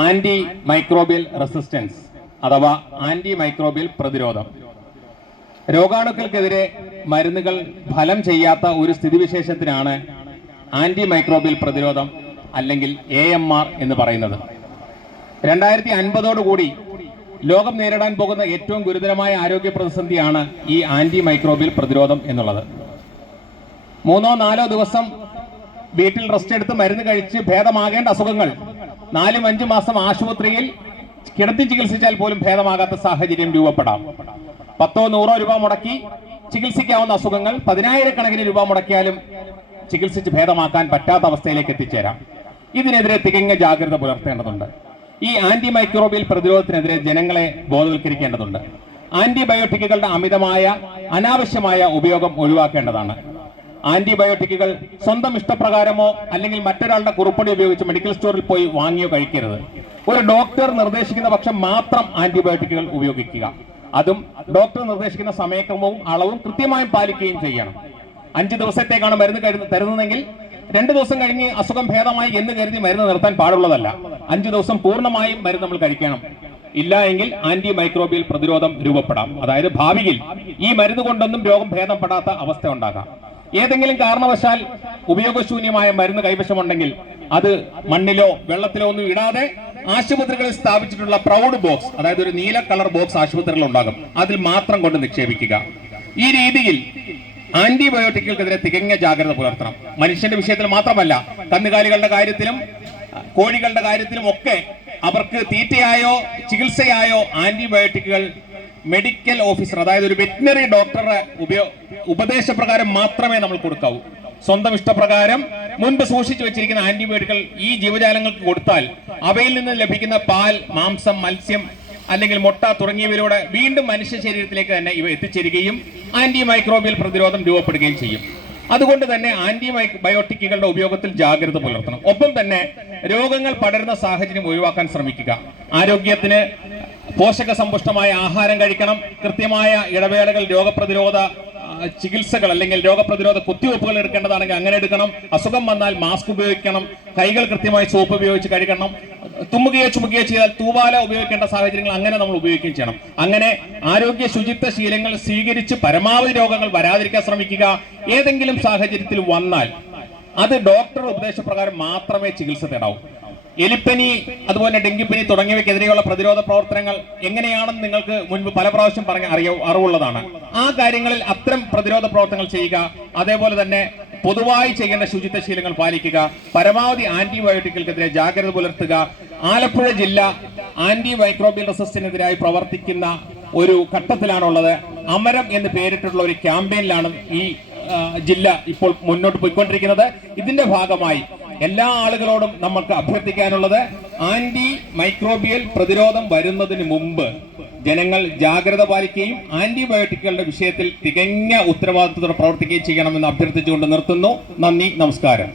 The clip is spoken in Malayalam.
ആന്റി മൈക്രോബിയൽ റെസിസ്റ്റൻസ് അഥവാ ആന്റി മൈക്രോബിയൽ പ്രതിരോധം. രോഗാണുക്കൾക്കെതിരെ മരുന്നുകൾ ഫലം ചെയ്യാത്ത ഒരു സ്ഥിതിവിശേഷത്തിനാണ് ആന്റി മൈക്രോബിയൽ പ്രതിരോധം അല്ലെങ്കിൽ AMR എന്ന് പറയുന്നത്. 2050 ലോകം നേരിടാൻ പോകുന്ന ഏറ്റവും ഗുരുതരമായ ആരോഗ്യ പ്രതിസന്ധിയാണ് ഈ ആന്റി മൈക്രോബിയൽ പ്രതിരോധം എന്നുള്ളത്. 3-4 ദിവസം വീട്ടിൽ റെസ്റ്റ് എടുത്ത് മരുന്ന് കഴിച്ച് ഭേദമാകേണ്ട അസുഖങ്ങൾ 4-5 മാസം ആശുപത്രിയിൽ കിടത്തി ചികിത്സിച്ചാൽ പോലും ഭേദമാകാത്ത സാഹചര്യം രൂപപ്പെടാം. 10-100 രൂപ മുടക്കി ചികിത്സിക്കാവുന്ന അസുഖങ്ങൾ 10,000 രൂപ മുടക്കിയാലും ചികിത്സിച്ച് ഭേദമാക്കാൻ പറ്റാത്ത അവസ്ഥയിലേക്ക് എത്തിച്ചേരാം. ഇതിനെതിരെ തികഞ്ഞ ജാഗ്രത പുലർത്തേണ്ടതുണ്ട്. ഈ ആന്റി മൈക്രോബിയൽ പ്രതിരോധത്തിനെതിരെ ജനങ്ങളെ ബോധവൽക്കരിക്കേണ്ടതുണ്ട്. ആന്റിബയോട്ടിക്കുകളുടെ അമിതമായ അനാവശ്യമായ ഉപയോഗം ഒഴിവാക്കേണ്ടതാണ്. ആന്റിബയോട്ടിക്കുകൾ സ്വന്തം ഇഷ്ടപ്രകാരമോ അല്ലെങ്കിൽ മറ്റൊരാളുടെ കുറിപ്പടി ഉപയോഗിച്ച് മെഡിക്കൽ സ്റ്റോറിൽ പോയി വാങ്ങിയോ കഴിക്കരുത്. ഒരു ഡോക്ടർ നിർദ്ദേശിക്കുന്ന പക്ഷം മാത്രം ആന്റിബയോട്ടിക്കുകൾ ഉപയോഗിക്കുക. അതും ഡോക്ടർ നിർദ്ദേശിക്കുന്ന സമയക്രമവും അളവും കൃത്യമായും പാലിക്കുകയും ചെയ്യണം. 5 ദിവസത്തേക്കാണ് മരുന്ന് തരുന്നതെങ്കിൽ 2 ദിവസം കഴിഞ്ഞ് അസുഖം ഭേദമായി എന്ന് കരുതി മരുന്ന് നിർത്താൻ പാടുള്ളതല്ല. 5 ദിവസം പൂർണ്ണമായും മരുന്ന് നമ്മൾ കഴിക്കണം. ഇല്ല എങ്കിൽ ആന്റി മൈക്രോബിയൽ പ്രതിരോധം രൂപപ്പെടാം. അതായത് ഭാവിയിൽ ഈ മരുന്ന് കൊണ്ടൊന്നും രോഗം ഭേദപ്പെടാത്ത അവസ്ഥ ഉണ്ടാകാം. ഏതെങ്കിലും കാരണവശാൽ ഉപയോഗശൂന്യമായ മരുന്ന് കൈവശമുണ്ടെങ്കിൽ അത് മണ്ണിലോ വെള്ളത്തിലോ ഒന്നും ഇടാതെ ആശുപത്രികളിൽ സ്ഥാപിച്ചിട്ടുള്ള പ്രൗഡ് ബോക്സ്, അതായത് ഒരു നീല കളർ ബോക്സ് ആശുപത്രികളിൽ ഉണ്ടാകും, അതിൽ മാത്രം കൊണ്ട് നിക്ഷേപിക്കുക. ഈ രീതിയിൽ ആന്റിബയോട്ടിക്കുകൾക്കെതിരെ തികഞ്ഞ ജാഗ്രത പുലർത്തണം. മനുഷ്യന്റെ വിഷയത്തിൽ മാത്രമല്ല, കന്നുകാലികളുടെ കാര്യത്തിലും കോഴികളുടെ കാര്യത്തിലും ഒക്കെ അവർക്ക് തീറ്റയായോ ചികിത്സയായോ ആന്റിബയോട്ടിക്കുകൾ മെഡിക്കൽ ഓഫീസർ, അതായത് ഒരു വെറ്റിനറി ഡോക്ടറുടെ ഉപദേശപ്രകാരം മാത്രമേ നമ്മൾ കൊടുക്കാവൂ. സ്വന്തം ഇഷ്ടപ്രകാരം മുൻപ് സൂക്ഷിച്ചു വെച്ചിരിക്കുന്ന ആന്റിബയോട്ടിക്കുകൾ ഈ ജീവജാലങ്ങൾക്ക് കൊടുത്താൽ അവയിൽ നിന്ന് ലഭിക്കുന്ന പാൽ, മാംസം, മത്സ്യം അല്ലെങ്കിൽ മുട്ട തുടങ്ങിയവയിലൂടെ വീണ്ടും മനുഷ്യ ശരീരത്തിലേക്ക് തന്നെ ഇവ എത്തിച്ചേരുകയും ആന്റി മൈക്രോബിയൽ പ്രതിരോധം രൂപപ്പെടുകയും ചെയ്യും. അതുകൊണ്ട് തന്നെ ആന്റി ബയോട്ടിക്കുകളുടെ ഉപയോഗത്തിൽ ജാഗ്രത പുലർത്തണം. ഒപ്പം തന്നെ രോഗങ്ങൾ പടരുന്ന സാഹചര്യം ഒഴിവാക്കാൻ ശ്രമിക്കുക. ആരോഗ്യത്തിന് പോഷക സമ്പുഷ്ടമായ ആഹാരം കഴിക്കണം. കൃത്യമായ ഇടവേളകൾ രോഗപ്രതിരോധ ചികിത്സകൾ അല്ലെങ്കിൽ രോഗപ്രതിരോധ കുത്തിവയ്പ്പുകൾ എടുക്കേണ്ടതാണെങ്കിൽ അങ്ങനെ എടുക്കണം. അസുഖം വന്നാൽ മാസ്ക് ഉപയോഗിക്കണം. കൈകൾ കൃത്യമായി സോപ്പ് ഉപയോഗിച്ച് കഴുകണം. തുമ്മുകയോ ചുമക്കുകയോ ചെയ്താൽ തൂവാല ഉപയോഗിക്കേണ്ട സാഹചര്യങ്ങൾ അങ്ങനെ നമ്മൾ ഉപയോഗിക്കുകയും ചെയ്യണം. അങ്ങനെ ആരോഗ്യ ശുചിത്വ ശീലങ്ങൾ സ്വീകരിച്ച് പരമാവധി രോഗങ്ങൾ വരാതിരിക്കാൻ ശ്രമിക്കുക. ഏതെങ്കിലും സാഹചര്യത്തിൽ വന്നാൽ അത് ഡോക്ടറുടെ ഉപദേശപ്രകാരം മാത്രമേ ചികിത്സ തേടാവൂ. എലിപ്പനി, അതുപോലെ ഡെങ്കിപ്പനി തുടങ്ങിയവയ്ക്കെതിരെയുള്ള പ്രതിരോധ പ്രവർത്തനങ്ങൾ എങ്ങനെയാണെന്ന് നിങ്ങൾക്ക് മുൻപ് പല പ്രാവശ്യം അറിവുള്ളതാണ്. ആ കാര്യങ്ങളിൽ അത്തരം പ്രതിരോധ പ്രവർത്തനങ്ങൾ ചെയ്യുക. അതേപോലെ തന്നെ പൊതുവായി ചെയ്യേണ്ട ശുചിത്വ ശീലങ്ങൾ പാലിക്കുക. പരമാവധി ആന്റിബയോട്ടിക്കുകൾക്കെതിരെ ജാഗ്രത പുലർത്തുക. ആലപ്പുഴ ജില്ല ആന്റി മൈക്രോബിയൽ റെസിസ്റ്റൻസിനെതിരായി പ്രവർത്തിക്കുന്ന ഒരു ഘട്ടത്തിലാണുള്ളത്. അമരം എന്ന് പേരിട്ടുള്ള ഒരു ക്യാമ്പയിനിലാണ് ഈ ജില്ല ഇപ്പോൾ മുന്നോട്ട് പോയിക്കൊണ്ടിരിക്കുന്നത്. ഇതിന്റെ ഭാഗമായി എല്ലാ ആളുകളോടും നമുക്ക് അഭ്യർത്ഥിക്കാനുള്ളത്, ആന്റി മൈക്രോബിയൽ പ്രതിരോധം വരുന്നതിന് മുമ്പ് ജനങ്ങൾ ജാഗ്രത പാലിക്കുകയും ആന്റിബയോട്ടിക്കുകളുടെ വിഷയത്തിൽ തികഞ്ഞ ഉത്തരവാദിത്വത്തോടെ പ്രവർത്തിക്കുകയും ചെയ്യണമെന്ന് അഭ്യർത്ഥിച്ചുകൊണ്ട് നിർത്തുന്നു. നന്ദി, നമസ്കാരം.